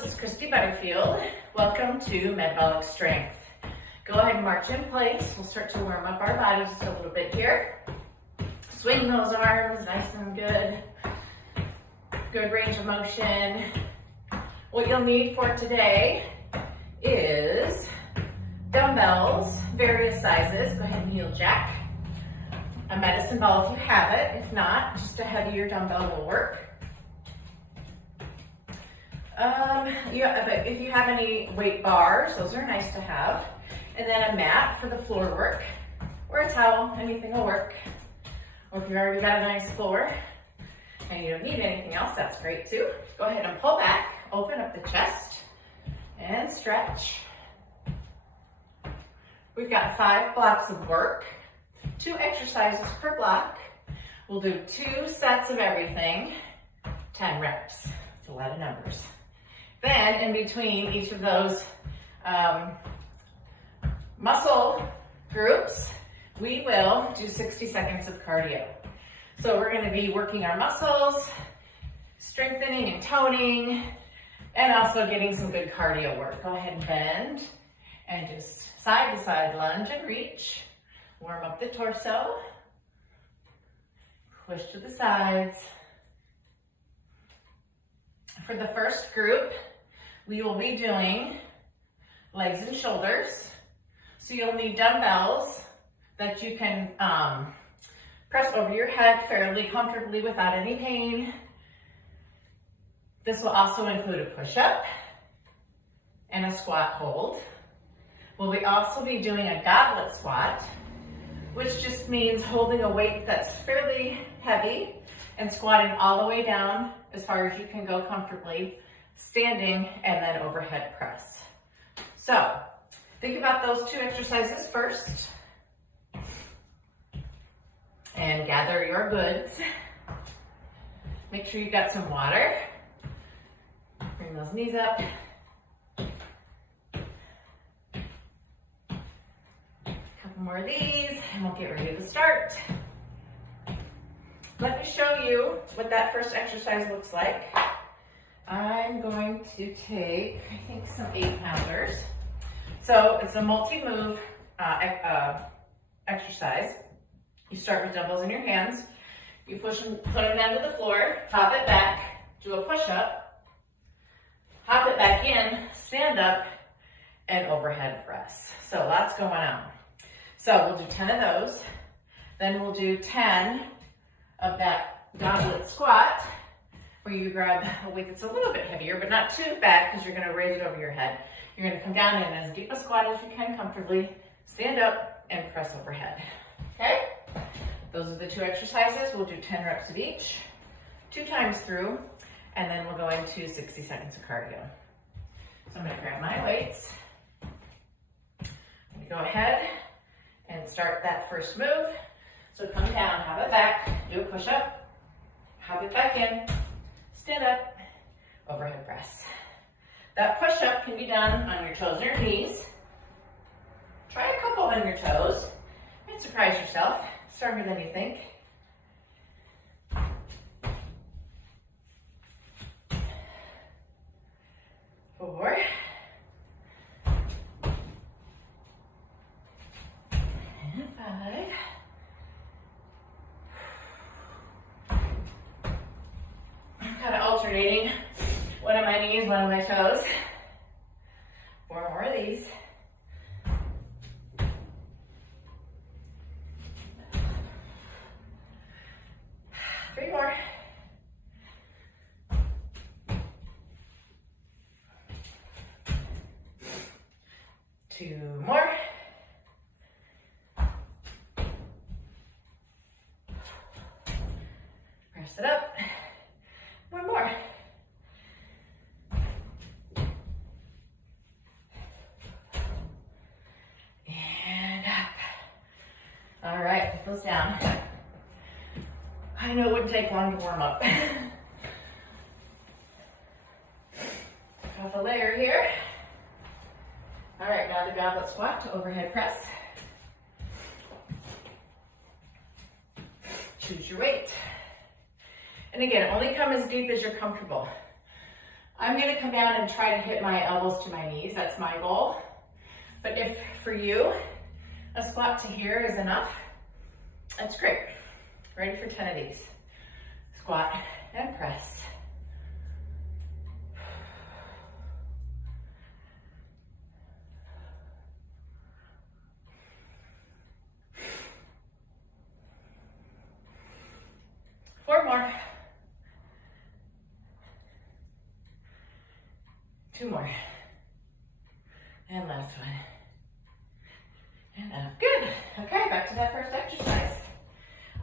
this is Kristy Butterfield. Welcome to Metabolic Strength. Go ahead and march in place. We'll start to warm up our body just a little bit here. Swing those arms nice and good. Good range of motion. What you'll need for today is dumbbells, various sizes. Go ahead and heel jack. A medicine ball if you have it. If not, just a heavier dumbbell will work. If you have any weight bars, those are nice to have. And then a mat for the floor work, or a towel, anything will work. Or if you've already got a nice floor and you don't need anything else, that's great too. Go ahead and pull back, open up the chest, and stretch. We've got 5 blocks of work, 2 exercises per block. We'll do 2 sets of everything, 10 reps. It's a lot of numbers. Then in between each of those muscle groups, we will do 60 seconds of cardio. So we're going to be working our muscles, strengthening and toning, and also getting some good cardio work. Go ahead and bend and just side to side lunge and reach. Warm up the torso. Push to the sides. For the first group, we will be doing legs and shoulders. So you'll need dumbbells that you can press over your head fairly comfortably without any pain. This will also include a push-up and a squat hold. We'll also be doing a goblet squat, which just means holding a weight that's fairly heavy and squatting all the way down as far as you can go comfortably, standing, and then overhead press. So think about those 2 exercises first and gather your goods. Make sure you've got some water. Bring those knees up. Couple more of these and we'll get ready to start. Let me show you what that first exercise looks like. I'm going to take, I think, some 8-pounders. So it's a multi-move exercise. You start with dumbbells in your hands. You push them, put them down to the floor, hop it back, do a push-up, hop it back in, stand up, and overhead press. So lots going on. So we'll do 10 of those. Then we'll do 10 of that goblet squat, where you grab a weight that's a little bit heavier, but not too bad because you're going to raise it over your head. You're going to come down in as deep a squat as you can comfortably, stand up, and press overhead. Okay? Those are the 2 exercises. We'll do 10 reps of each, 2 times through, and then we'll go into 60 seconds of cardio. So I'm going to grab my weights. I'm going to go ahead and start that first move. So come down, hop it back, do a push-up, hop it back in, stand up, overhead press. That push-up can be done on your toes and your knees. Try a couple on your toes and surprise yourself. Stronger than you think. Four. And 5. I'm kind of alternating one of my knees, one of my toes. 4 more of these. 3 more. 2 more. Press it up. 1 more. And up. All right, put those down. I know it wouldn't take long to warm up. Off a layer here. All right, now the goblet squat to overhead press. Choose your weight. And again, only come as deep as you're comfortable. I'm gonna come down and try to hit my elbows to my knees. That's my goal. But if for you, a squat to here is enough, that's great. Ready for 10 of these. Squat and press. Four more. Two more. And last one. And up. Good. Okay, back to that first exercise.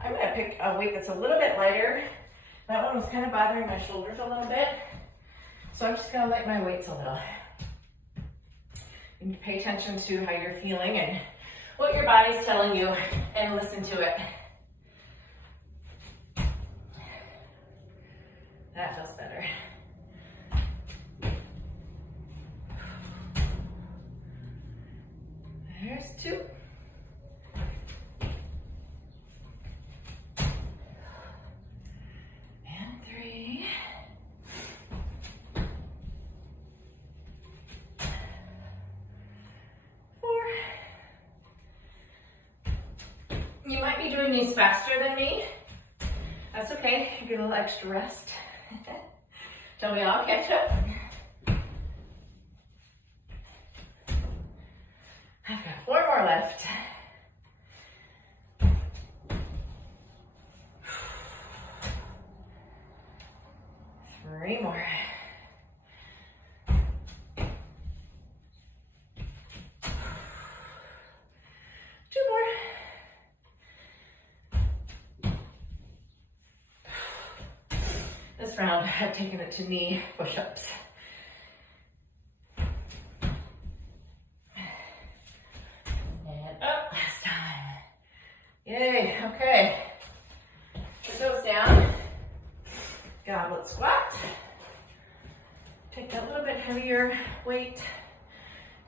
I'm going to pick a weight that's a little bit lighter. That one was kind of bothering my shoulders a little bit. So I'm just going to lighten my weights a little. You need to pay attention to how you're feeling and what your body's telling you and listen to it. That feels better. There's two. And three. Four. You might be doing these faster than me. That's okay, you get a little extra rest. Till we all catch up. I've got four more left. Three more. Two more. This round, I've taken it to knee push-ups. And up, last time. Yay, okay. Put those down. Goblet squat. Take that little bit heavier weight.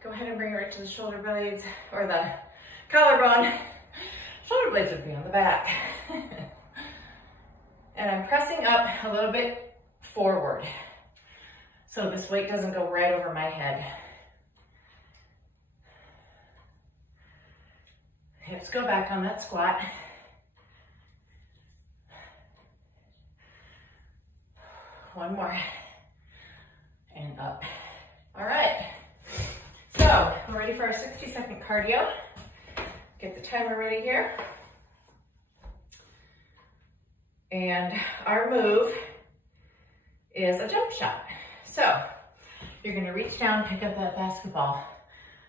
Go ahead and bring it right to the shoulder blades or the collarbone. Shoulder blades would be on the back. And I'm pressing up a little bit forward so this weight doesn't go right over my head. Hips go back on that squat. One more. And up. All right. So we're ready for our 60-second cardio. Get the timer ready here. And our move is a jump shot. So you're gonna reach down, pick up that basketball,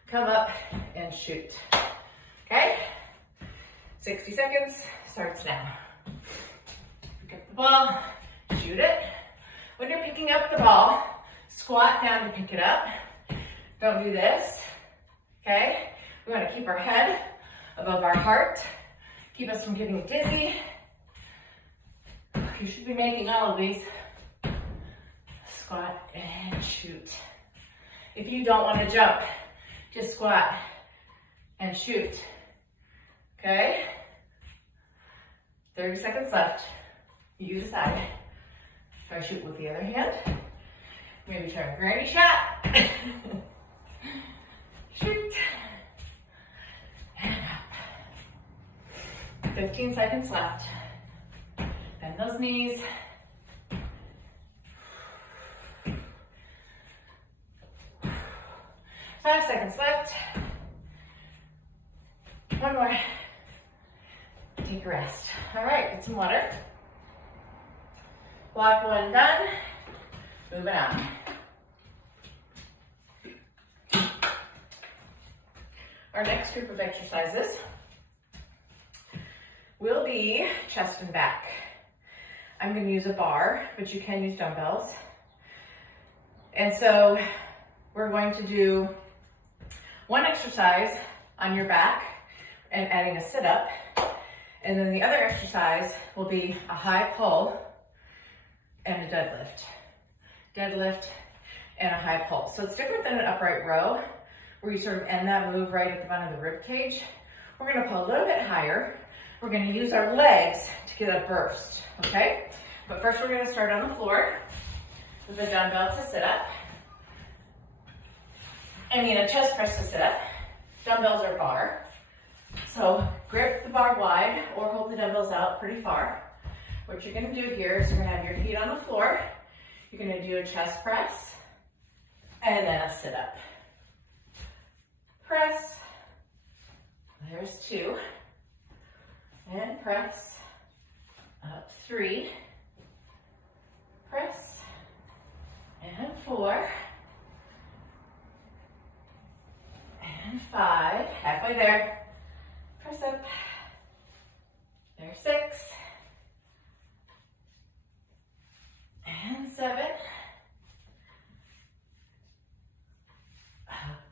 come up and shoot. Okay? 60 seconds starts now. Pick up the ball, shoot it. When you're picking up the ball, squat down to pick it up. Don't do this, okay? We wanna keep our head above our heart, keep us from getting dizzy. You should be making all of these. Squat and shoot. If you don't want to jump, just squat and shoot. Okay? 30 seconds left. You decide. Try shoot with the other hand. Maybe try a granny shot. Shoot. And up. 15 seconds left. Bend those knees. Five seconds left. One more. Take a rest. All right, get some water. Block one done. Moving on. Our next group of exercises will be chest and back. I'm going to use a bar, but you can use dumbbells. And so we're going to do one exercise on your back and adding a sit-up. And then the other exercise will be a high pull and a deadlift. Deadlift and a high pull. So it's different than an upright row where you sort of end that move right at the bottom of the rib cage. We're going to pull a little bit higher. We're going to use our legs to get a burst, okay? But first we're going to start on the floor with a dumbbell to sit up. I mean a chest press to sit up. Dumbbells are bar. So grip the bar wide or hold the dumbbells out pretty far. What you're gonna do here is you're gonna have your feet on the floor. You're gonna do a chest press and then a sit up. Press, there's 2, and press, up 3, press, and 4, and 5, halfway there, press up, there's 6, and 7,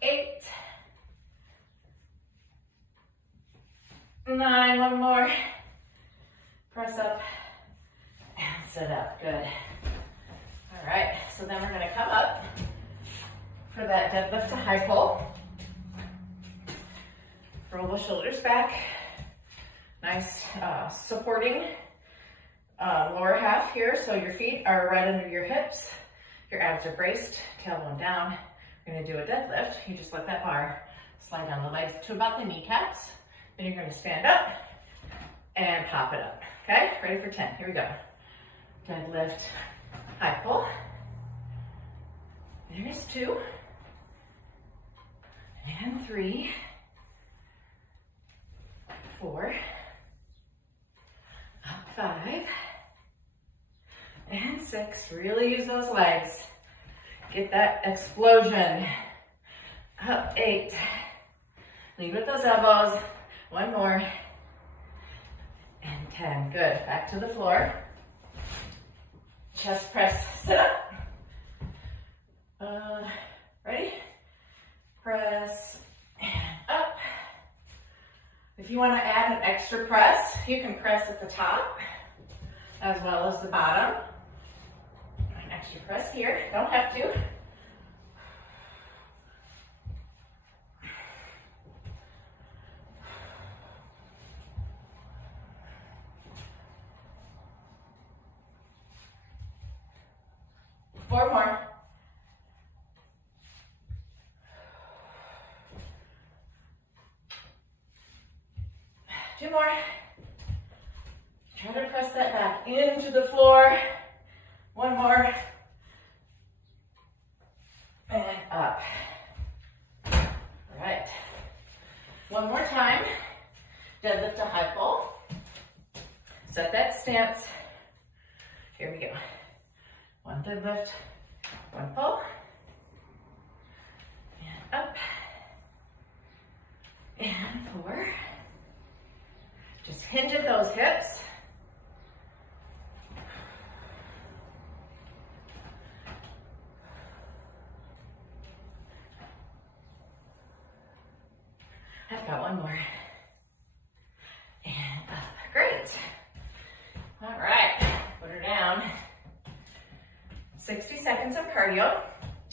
8, 9, one more, press up, and sit up, good. All right, so then we're gonna come up for that deadlift to high pull. Roll the shoulders back, nice supporting lower half here, so your feet are right under your hips, your abs are braced, tailbone down. We're gonna do a deadlift. You just let that bar slide down the legs to about the kneecaps. Then you're gonna stand up and pop it up, okay? Ready for 10, here we go. Deadlift, high pull. There's 2, and 3, 4, up 5, and 6. Really use those legs. Get that explosion. Up 8. Lead with those elbows. 1 more. And 10. Good. Back to the floor. Chest press, sit up. Ready? Press and up. If you want to add an extra press, you can press at the top as well as the bottom. An extra press here, don't have to. Four more. Two more. Try to press that back into the floor. One more. And up. All right. One more time. Deadlift to high pull. Set that stance. Here we go. 1 deadlift, 1 pull, and up, and 4. Just hinge at those hips. I've got 1 more. And up. Great. All right, put her down. 60 seconds of cardio.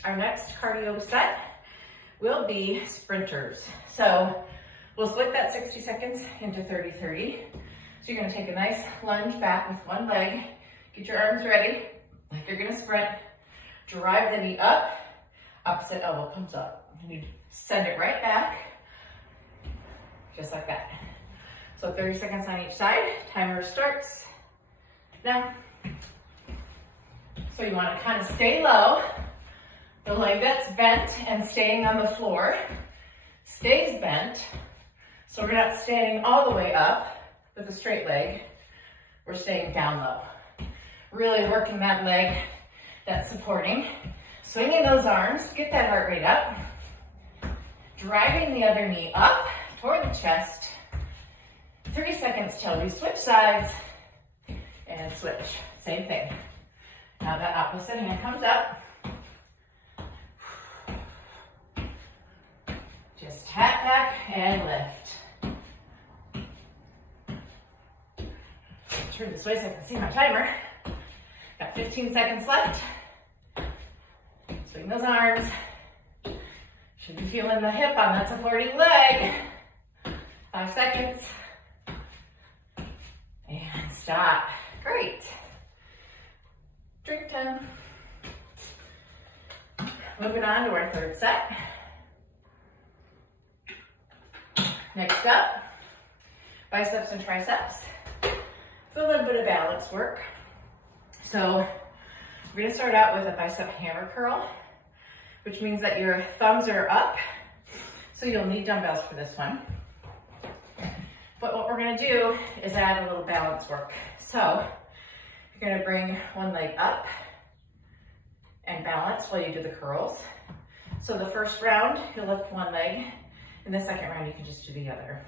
Our next cardio set will be sprinters. So we'll split that 60 seconds into 30-30. So you're gonna take a nice lunge back with 1 leg. Get your arms ready, like you're gonna sprint. Drive the knee up, opposite elbow comes up. You send it right back, just like that. So 30 seconds on each side. Timer starts now. So you want to kind of stay low. The leg that's bent and staying on the floor stays bent. So we're not standing all the way up with a straight leg. We're staying down low. Really working that leg that's supporting. Swinging those arms, get that heart rate up. Driving the other knee up toward the chest. 30 seconds till we switch sides and switch. Same thing. Now that opposite hand comes up. Just tap back and lift. Turn this way so I can see my timer. Got 15 seconds left. Swing those arms. Should be feeling the hip on that supporting leg. 5 seconds. And stop. Great. Drink time. moving on to our third set. Next up, biceps and triceps. It's a little bit of balance work. So we're gonna start out with a bicep hammer curl, which means that your thumbs are up. So you'll need dumbbells for this one. But what we're gonna do is add a little balance work. So you're gonna bring one leg up and balance while you do the curls. So the first round, you'll lift one leg, and the second round, you can just do the other.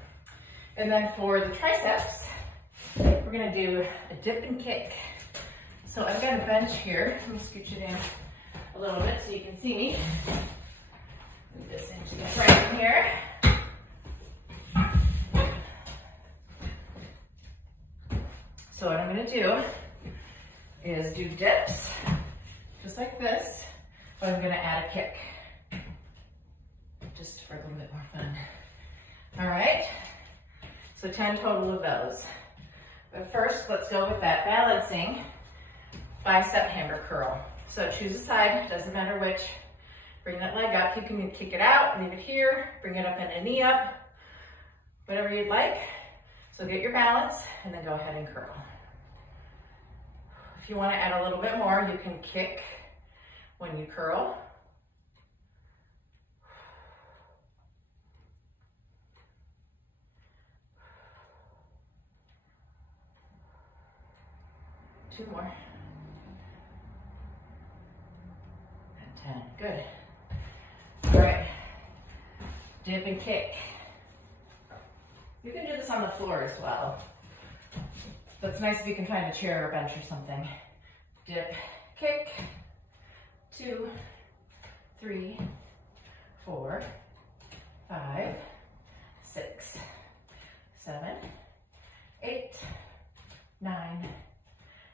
And then for the triceps, we're gonna do a dip and kick. So I've got a bench here. Let me scooch it in a little bit so you can see me. Move this into the frame here. So what I'm gonna do is do dips, just like this, but I'm gonna add a kick, just for a little bit more fun. All right, so 10 total of those. But first, let's go with that balancing bicep hammer curl. So choose a side, doesn't matter which. Bring that leg up. You can kick it out, leave it here, bring it up and a knee up, whatever you'd like. So get your balance and then go ahead and curl. If you want to add a little bit more, you can kick when you curl. Two more. And 10. Good. All right. Dip and kick. You can do this on the floor as well. But it's nice if you can find a chair or a bench or something. Dip, kick. 2, 3, 4, 5, 6, 7, 8, 9,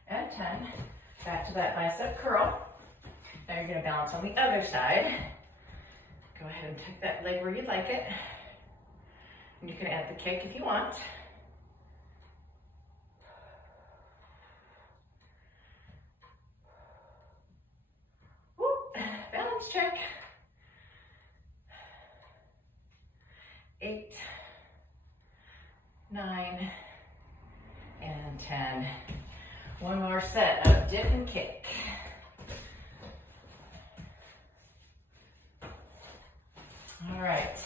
and 10. Back to that bicep curl. Now you're gonna balance on the other side. Go ahead and tuck that leg where you'd like it. And you can add the kick if you want. Whoop, balance check. 8, 9, and 10. One more set of dip and kick. All right.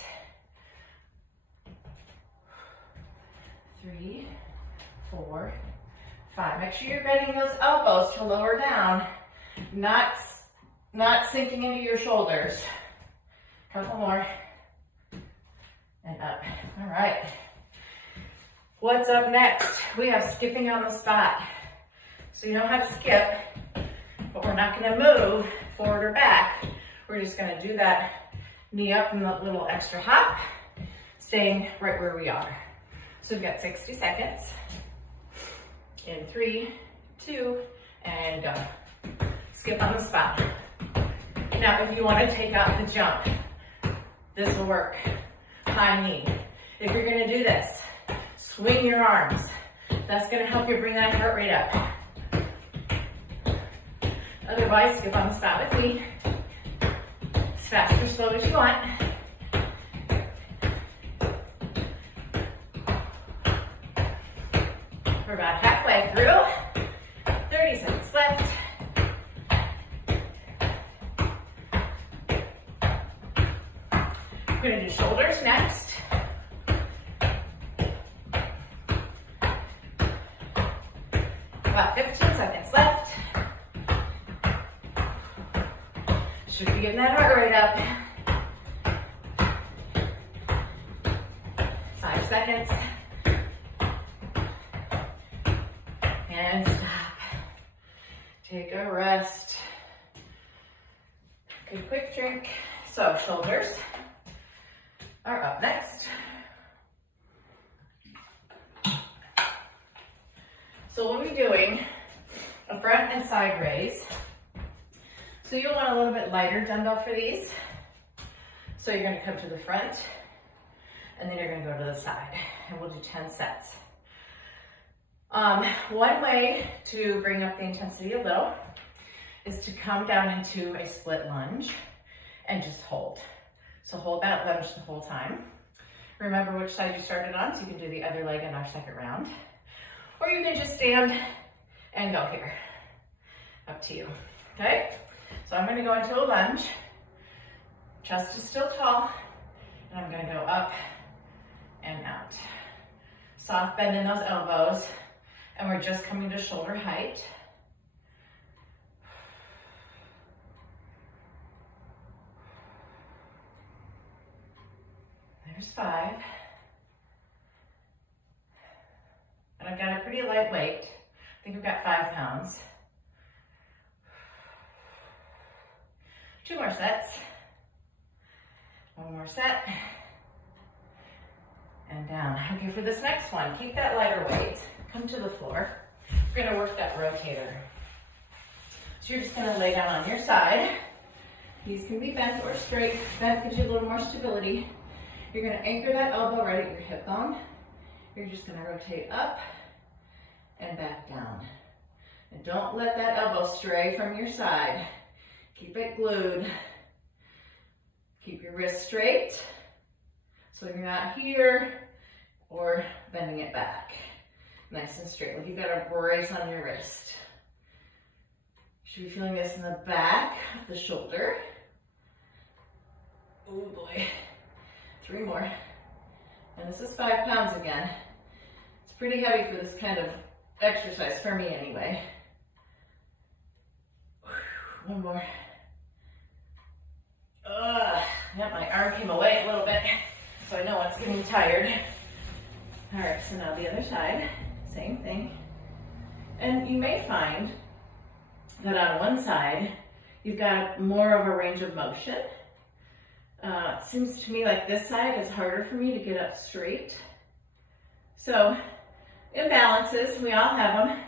3, 4, 5. Make sure you're bending those elbows to lower down, not sinking into your shoulders. Couple more. And up. All right. What's up next? We have skipping on the spot. So you know how to skip, but we're not gonna move forward or back. We're just gonna do that knee up and the little extra hop, staying right where we are. So we've got 60 seconds. In 3, 2, and go. Skip on the spot. Now, if you want to take out the jump, this will work. High knee. If you're going to do this, swing your arms. That's going to help you bring that heart rate up. Otherwise, skip on the spot with me. As fast or slow as you want. We're about halfway through. 30 seconds left. We're going to do shoulders next. About 15 seconds left. Should be getting that heart rate up. 5 seconds. And stop. Take a rest. Good quick drink. So shoulders are up next. So we'll be doing a front and side raise. So you'll want a little bit lighter dumbbell for these. So you're gonna come to the front and then you're gonna go to the side and we'll do 10 sets. One way to bring up the intensity a little is to come down into a split lunge and just hold. So hold that lunge the whole time. Remember which side you started on, so you can do the other leg in our second round. Or you can just stand and go here. Up to you, okay? So I'm gonna go into a lunge. Chest is still tall, and I'm gonna go up and out. Soft bend in those elbows, and we're just coming to shoulder height. There's 5. And I've got a pretty light weight. I think I've got 5 pounds. 2 more sets. 1 more set. And down. Okay, for this next one, keep that lighter weight. Come to the floor. We're gonna work that rotator. So you're just gonna lay down on your side. These can be bent or straight. Bent gives you a little more stability. You're gonna anchor that elbow right at your hip bone. You're just gonna rotate up and back down. And don't let that elbow stray from your side. Keep it glued. Keep your wrist straight, so you're not here or bending it back. Nice and straight, like you've got a brace on your wrist. You should be feeling this in the back of the shoulder. Oh boy. 3 more. And this is 5 pounds again. It's pretty heavy for this kind of exercise, for me anyway. 1 more. Yep, my arm came away a little bit, so I know it's getting tired. All right, so now the other side, same thing. And you may find that on one side, you've got more of a range of motion. It seems to me like this side is harder for me to get up straight. So imbalances, we all have them.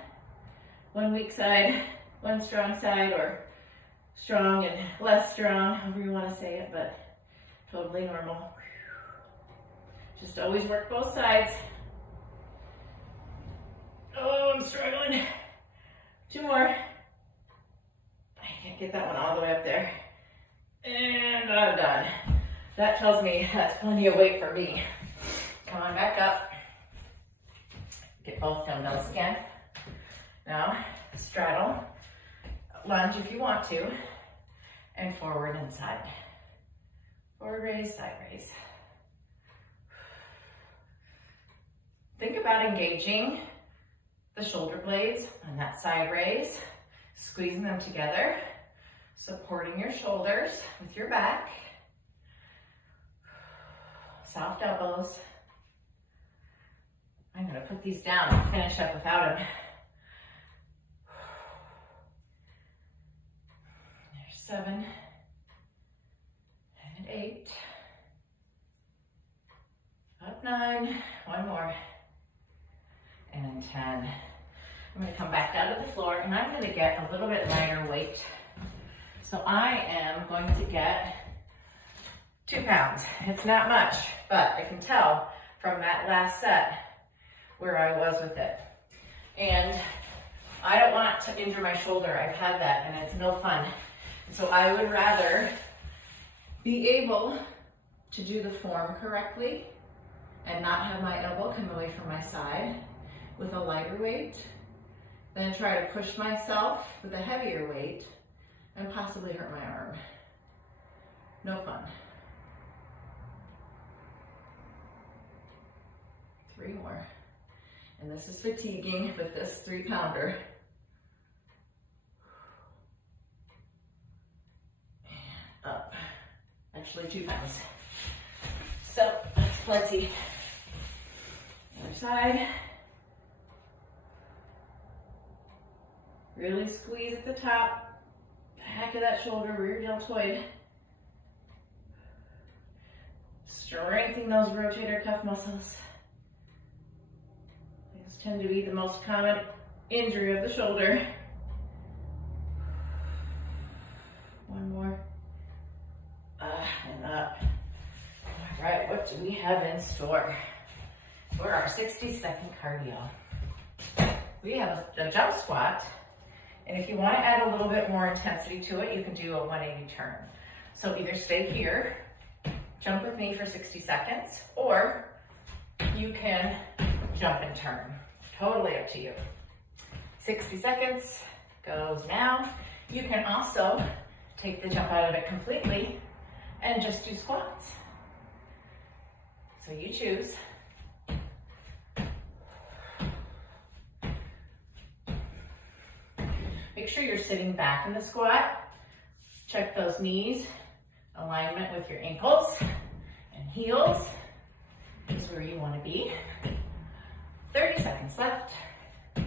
1 weak side, 1 strong side, or strong and less strong, however you want to say it, but totally normal. Just always work both sides. Oh, I'm struggling. 2 more. I can't get that one all the way up there. And I'm done. That tells me that's plenty of weight for me. Come on back up. Get both dumbbells again. Now, straddle, lunge if you want to, and forward and side. Forward raise, side raise. Think about engaging the shoulder blades on that side raise, squeezing them together, supporting your shoulders with your back. Soft elbows. I'm gonna put these down and finish up without them. There's 7 and 8. Up 9, 1 more. And 10. I'm gonna come back down to the floor and I'm gonna get a little bit lighter weight. So I am going to get 2 pounds. It's not much, but I can tell from that last set where I was with it. And I don't want to injure my shoulder. I've had that and it's no fun. So I would rather be able to do the form correctly and not have my elbow come away from my side with a lighter weight than try to push myself with a heavier weight and possibly hurt my arm. No fun. 3 more. And this is fatiguing with this 3-pounder. And up. Actually 2 pounds. So that's plenty. Other side. Really squeeze at the top, back of that shoulder, rear deltoid. Strengthen those rotator cuff muscles. These tend to be the most common injury of the shoulder. 1 more. And up. All right, what do we have in store for our 60-second cardio? We have a jump squat. And if you want to add a little bit more intensity to it, you can do a 180 turn. So either stay here, jump with me for 60 seconds, or you can jump and turn. Totally up to you. 60 seconds goes now. You can also take the jump out of it completely and just do squats. So you choose. Make sure you're sitting back in the squat. Check those knees, alignment with your ankles and heels is where you want to be. 30 seconds left. I'm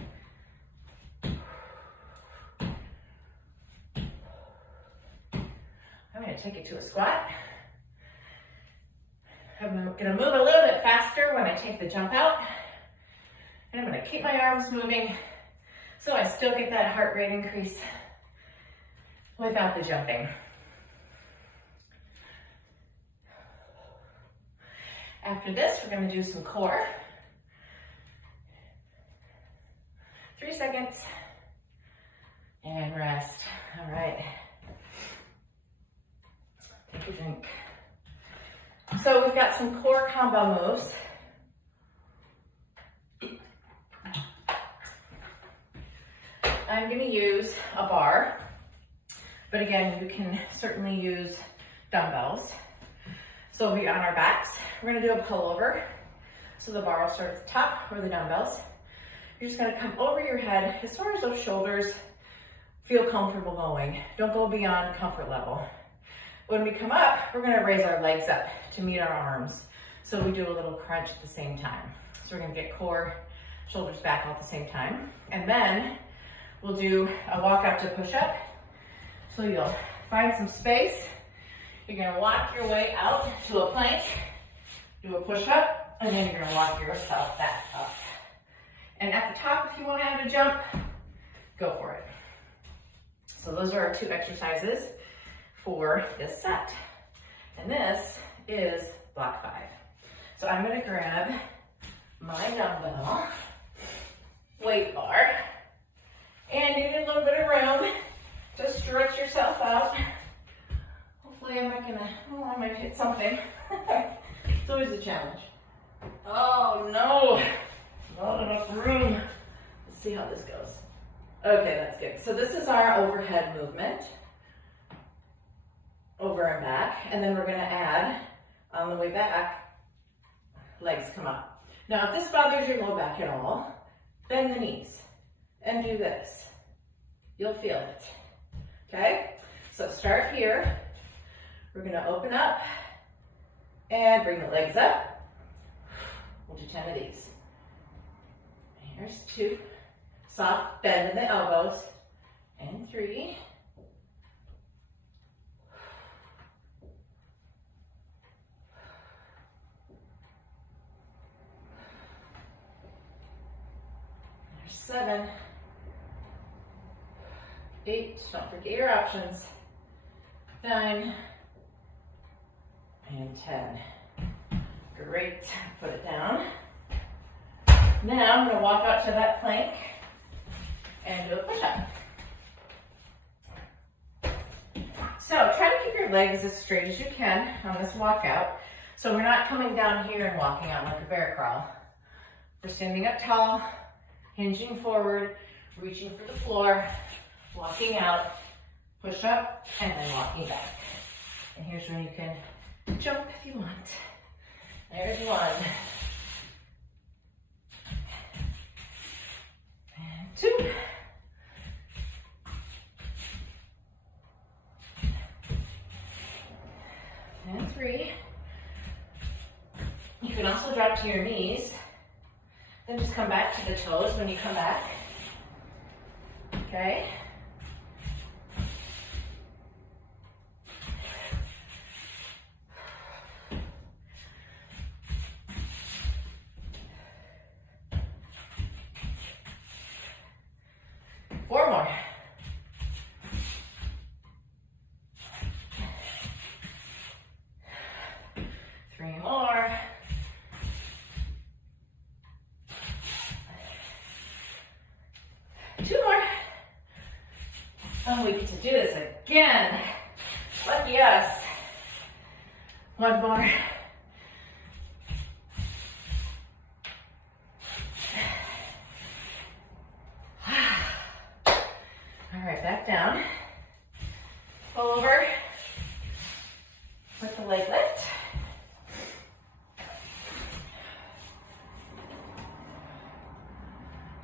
going to take it to a squat. I'm going to move a little bit faster when I take the jump out. And I'm going to keep my arms moving so I still get that heart rate increase without the jumping. After this, we're going to do some core. 3 seconds. And rest. All right. Take a drink. So we've got some core combo moves. I'm going to use a bar, but again, you can certainly use dumbbells. So we'll be on our backs. We're going to do a pullover. So the bar will start at the top or the dumbbells. You're just going to come over your head as far as those shoulders feel comfortable going. Don't go beyond comfort level. When we come up, we're going to raise our legs up to meet our arms. So we do a little crunch at the same time. So we're going to get core, shoulders back all at the same time. And then we'll do a walk up to push up. So you'll find some space. You're going to walk your way out to a plank, do a push up, and then you're going to walk yourself back up. And at the top, if you want to add a jump, go for it. So those are our 2 exercises for this set. And this is block 5. So I'm going to grab my dumbbell, weight bar, and you need a little bit of room to stretch yourself out. Hopefully I'm not gonna, oh, I might hit something. It's always a challenge. Oh no, not enough room. Let's see how this goes. Okay, that's good. So this is our overhead movement. Over and back, and then we're gonna add, on the way back, legs come up. Now if this bothers your low back at all, bend the knees and do this. You'll feel it, okay? So start here. We're gonna open up and bring the legs up. We'll do 10 of these. Here's 2. Soft bend in the elbows. And 3. There's 7. 8, don't forget your options. 9, and 10. Great, put it down. Now I'm gonna walk out to that plank and do a push-up. So try to keep your legs as straight as you can on this walkout. So we're not coming down here and walking out like a bear crawl. We're standing up tall, hinging forward, reaching for the floor, walking out, push up, and then walking back. And here's when you can jump if you want. There's 1. And 2. And 3. You can also drop to your knees. Then just come back to the toes when you come back. Okay. Oh, we get to do this again. Lucky us. One more. All right, back down. Pull over with the leg lift.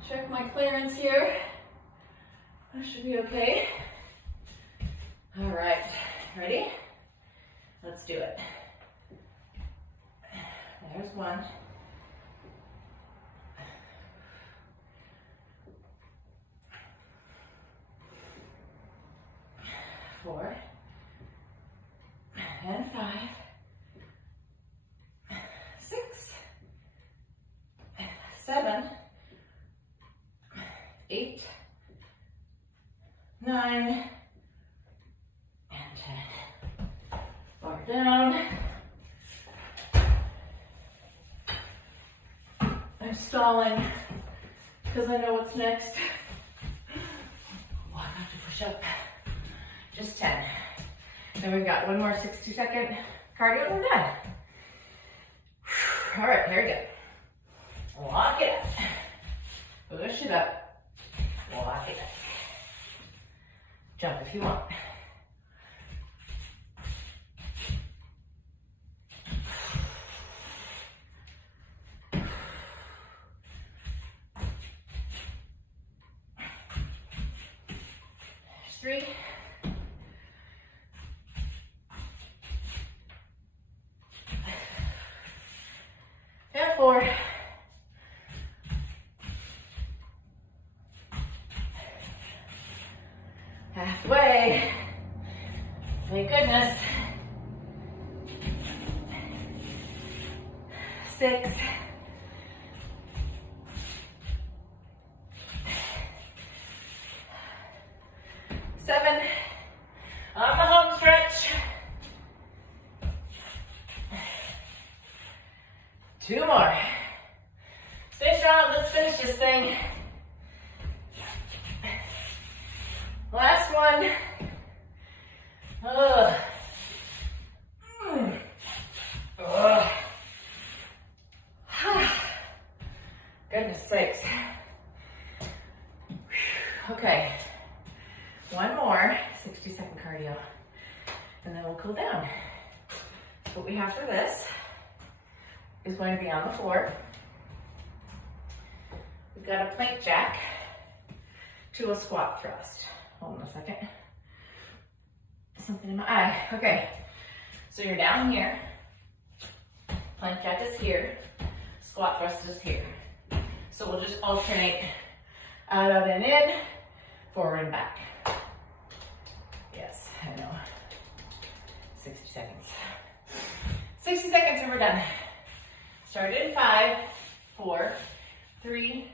Check my clearance here. That should be okay. All right, ready? Let's do it. There's one. 4 and 5, 6, 7, 8, 9, and 10. Bar down. I'm stalling because I know what's next. Oh, I have to push up. Just 10. Then we've got one more 60-second cardio and we're done. All right, here we go. Lock it up. Push it up. Lock it up. Jump if you want. There's 3. And 4. Halfway. Thank goodness. 6. 7. On the home stretch. 2 more. Stay strong. Let's finish this thing. Last one. Ugh. Ugh. Goodness sakes. Okay. One more 60-second cardio, and then we'll cool down. What we have for this is going to be on the floor. We've got a plank jack to a squat thrust. Hold on a second. Something in my eye. Okay, so you're down here. Plank jack is here. Squat thrust is here. So we'll just alternate out and in, forward and back. Yes, I know. 60 seconds. 60 seconds and we're done. Start in 5, 4, 3,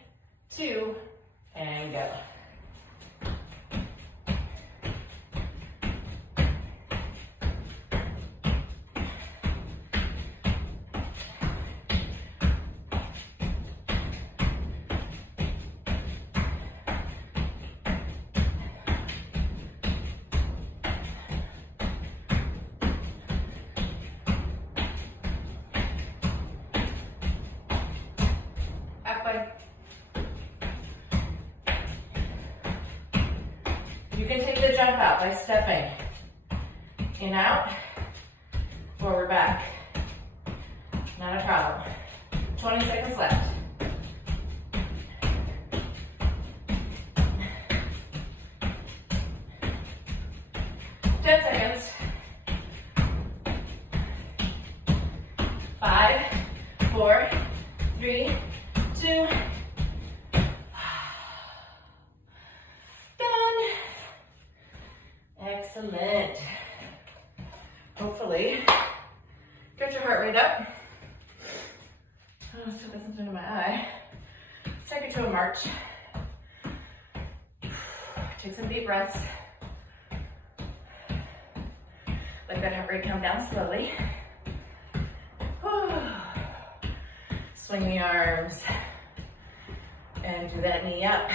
2, and go. You can take the jump out by stepping in, out, forward, back. Not a problem. 20 seconds left. Ten seconds. 5, 4, 3, 2. Excellent. Hopefully, get your heart rate up. Oh, still got something in my eye. Let's take it to a march. Take some deep breaths. Let that heart rate come down slowly. Swing the arms and do that knee up.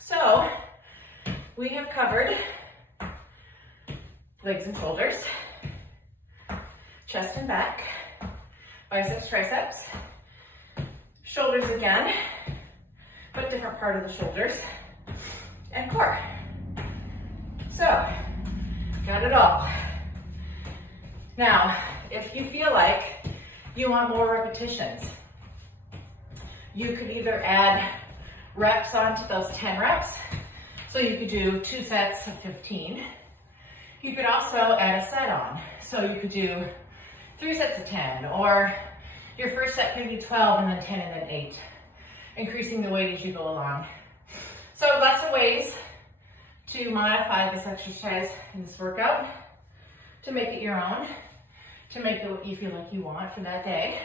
So, we have covered legs and shoulders, chest and back, biceps, triceps, shoulders again, but different part of the shoulders, and core. So, got it all. Now, if you feel like you want more repetitions, you could either add reps onto those 10 reps. So you could do 2 sets of 15. You could also add a set on. So you could do 3 sets of 10, or your first set could be 12 and then 10 and then 8, increasing the weight as you go along. So lots of ways to modify this exercise and this workout to make it your own, to make it what you feel like you want for that day.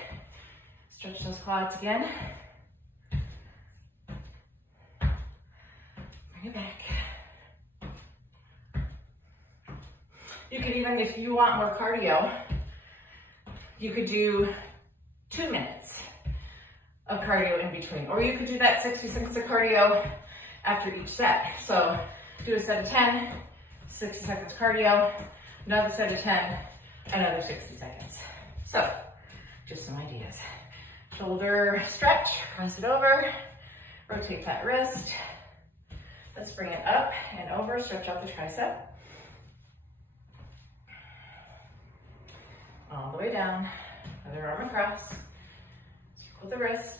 Stretch those quads again. Bring it back. You could even, if you want more cardio, you could do 2 minutes of cardio in between, or you could do that 60 seconds of cardio after each set. So do a set of 10, 60 seconds cardio, another set of 10, another 60 seconds. So just some ideas. Shoulder stretch, cross it over, rotate that wrist. Let's bring it up and over, stretch out the tricep. All the way down, other arm across, circle the wrist,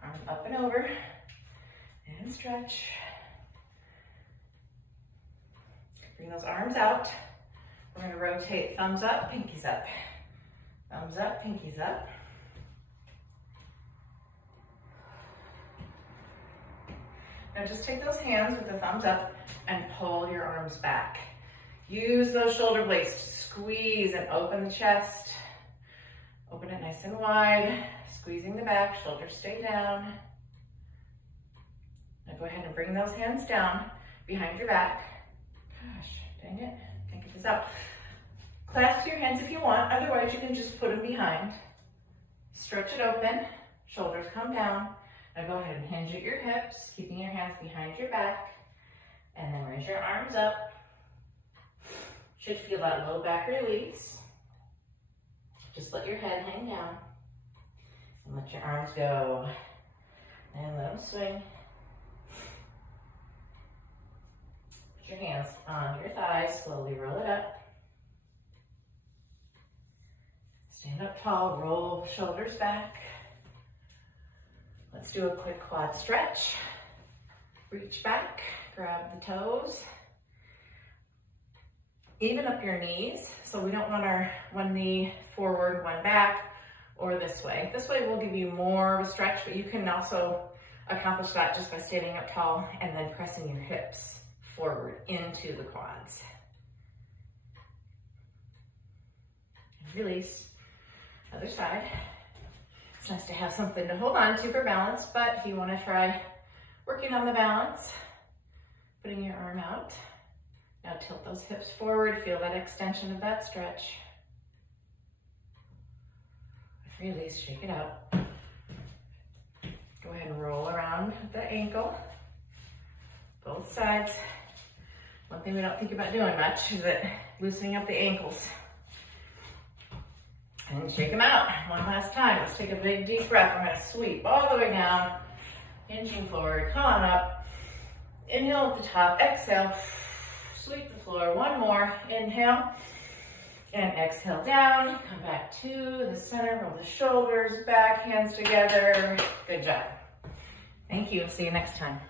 arm up and over, and stretch. Bring those arms out. We're going to rotate thumbs up, pinkies up. Thumbs up, pinkies up. Now just take those hands with the thumbs up and pull your arms back. Use those shoulder blades to squeeze and open the chest. Open it nice and wide, squeezing the back, shoulders stay down. Now go ahead and bring those hands down behind your back. Gosh, dang it, can't get this out. Clasp your hands if you want, otherwise you can just put them behind. Stretch it open, shoulders come down. Now go ahead and hinge at your hips, keeping your hands behind your back, and then raise your arms up. Should feel that low back release. Just let your head hang down, and let your arms go, and let them swing. Put your hands on your thighs, slowly roll it up. Stand up tall, roll shoulders back. Let's do a quick quad stretch. Reach back, grab the toes. Even up your knees, so we don't want our one knee forward, one back, or this way. This way will give you more of a stretch, but you can also accomplish that just by standing up tall and then pressing your hips forward into the quads. And release. Other side. It's nice to have something to hold on to for balance, but if you want to try working on the balance, putting your arm out. Now tilt those hips forward, feel that extension of that stretch. Release, shake it out. Go ahead and roll around the ankle, both sides. One thing we don't think about doing much is that loosening up the ankles. And shake them out. One last time. Let's take a big deep breath. We're going to sweep all the way down, hinging forward. Come on up. Inhale at the top. Exhale. Sweep the floor. One more. Inhale. And exhale down. Come back to the center. Roll the shoulders back. Hands together. Good job. Thank you. See you next time.